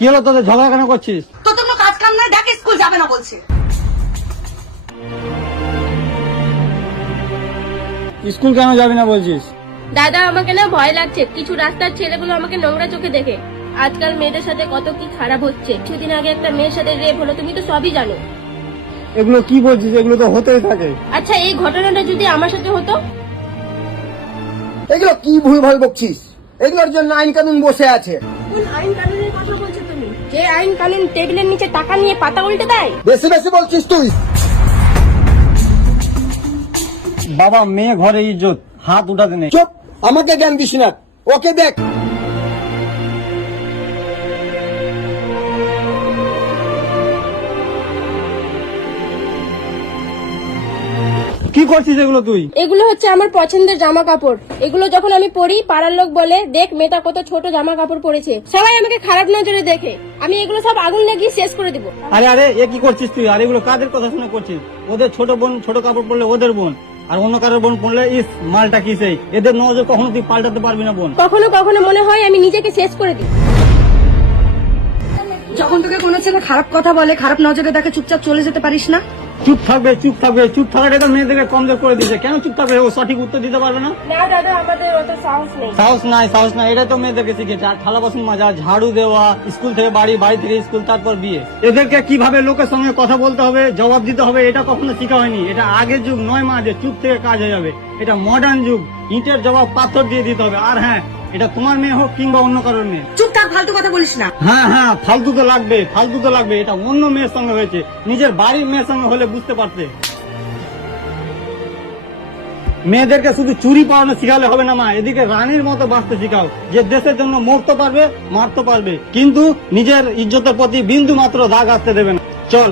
কি হলো তোদের ঝগড়া কেন করছিস? তো কোনো কাজ কাম নাই, দেখ স্কুল যাবে না বলছে। স্কুল কেন যাবি না বলছিস? দাদা আমাকে না ভয় লাগছে, কিছু রাস্তার ছেলেগুলো আমাকে নোংরা চোখে দেখে। আজকাল মেয়েদের সাথে কত কি খারাপ হচ্ছে। কিছুদিন আগে একটা মেয়ের সাথে রেপ হলো, তুমি তো সবই জানো। এগুলো কি বলছিস? এগুলো তো হতেই থাকে। আচ্ছা এই ঘটনাটা যদি আমার সাথে হতো? এগুলো কি ভুলভাল বকছিস? এগুলোর জন্য আইন কানুন বসে আছে। কোন আইন কানুনের কথা বলছো তুমি? যে আইন কানুন টেবিলের নিচে টাকা নিয়ে পাতা উল্টে দেয়। বেশি বেশি বলছিস তুই। বাবা, মেয়ে ঘরে ইজ্জত, হাত উঠাতে নেই। চুপ, আমাকে জ্ঞান দিস না। ওকে দেখ। কি করছিস এগুলো তুই? এগুলো হচ্ছে আমার পছন্দের জামা কাপড়। এগুলো যখন আমি পরি, পাড়ার লোক বলে দেখ মেয়েটা কত ছোট জামা কাপড় পরেছে। সবাই আমাকে খারাপ নজরে দেখে। আমি এগুলো সব আগুন লাগিয়ে শেষ করে দিব। আরে আরে, এ কি করছিস তুই? আর এগুলো কাদের কথা শুনে করছিস? ওদের ছোট বোন ছোট কাপড় পরলে ওদের বোন, আর অন্য কারোর বোন পরলে ইস মালটা কি সেই। এদের নজর কখনো তুই পাল্টাতে পারবি না বোন। কখনো কখনো মনে হয় আমি নিজেকে শেষ করে দিই। যখন তোকে কোনো ছেলে খারাপ কথা বলে, খারাপ নজরে দেখে, চুপচাপ চলে যেতে পারিস না? চুপ থাকবে, চুপ থাকবে। চুপ থাকাটা তো মেয়েদেরকে কমজোর করে দিয়েছে। কেন চুপ থাকবে? ও সঠিক উত্তর দিতে পারবে না। না দাদা, আমাদের অত সাহস নেই। সাহস নাই, এটা তো মেয়েদেরকে শিখেছে। আর থালা বাসন মাজা, ঝাড়ু দেওয়া, স্কুল থেকে বাড়ি, বাড়ি থেকে স্কুল, তারপর বিয়ে। এদেরকে কিভাবে লোকের সঙ্গে কথা বলতে হবে, জবাব দিতে হবে, এটা কখনো শেখা হয়নি। এটা আগের যুগ নয় মা যে চুপ থেকে কাজ হয়ে যাবে। এটা মডার্ন যুগ, ইটের জবাব পাথর দিয়ে দিতে হবে। আর হ্যাঁ, এটা তোমার মেয়ে হোক কিংবা অন্য কারোর মেয়ে। চুপ থাক, ফালতু কথা বলিস না। হ্যাঁ, ফালতু তো লাগবে। এটা অন্য মেয়ের সঙ্গে হয়েছে, নিজের বাড়ির মেয়ের সঙ্গে হলে বুঝতে পারতে। মেয়েদেরকে শুধু চুরি পড়ানো শিখালে হবে না মা, এদিকে রানীর মতো বাঁচতে শিখাও। যে দেশের জন্য মরতে পারবে, মারতে পারবে, কিন্তু নিজের ইজ্জতের প্রতি বিন্দু মাত্র দাগ আসতে দেবে না। চল।